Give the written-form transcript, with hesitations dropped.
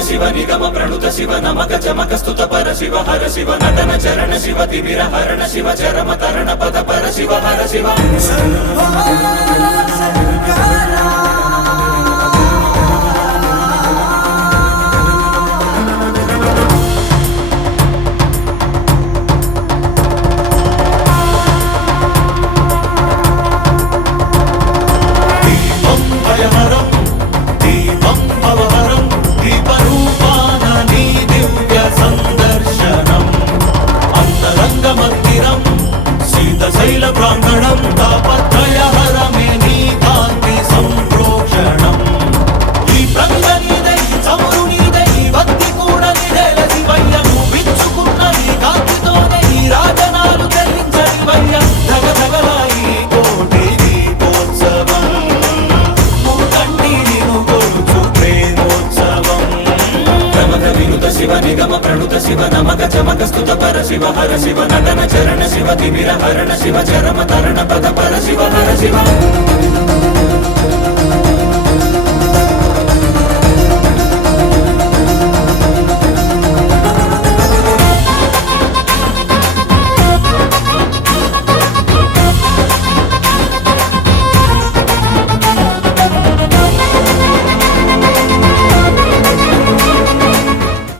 शिव निगम प्रणुत शिव नमक चमक स्तुत पर शिव हर शिव नटन चरण शिव तिमिर हरण शिव चरम तरण पद पर शिव हर शिव శైల ప్రాంగణం తాపత్రయహరమే నీ కాంతి సంప్రోక్షణం ఈ ప్రంగనీదై చమురు నీదై భక్తి కూడా నిడల శివయ్య విచ్చుకున్న ఈ కాంతితోనే ఈ రాజనాలు చెల్లించని వయ్య ధగధగలాయి కోటి దీపోత్సవం మూకంటి నిను కొలుచు ప్రేమోత్సవం ప్రమథ వినుత శివ నిగమ ప్రణుత శివ నమక చమక స్తుత పర శివ హర శివ నటన చరణ శివ తిమిర హరణ శివ చరమ తరణ పద పర శివ హర శివ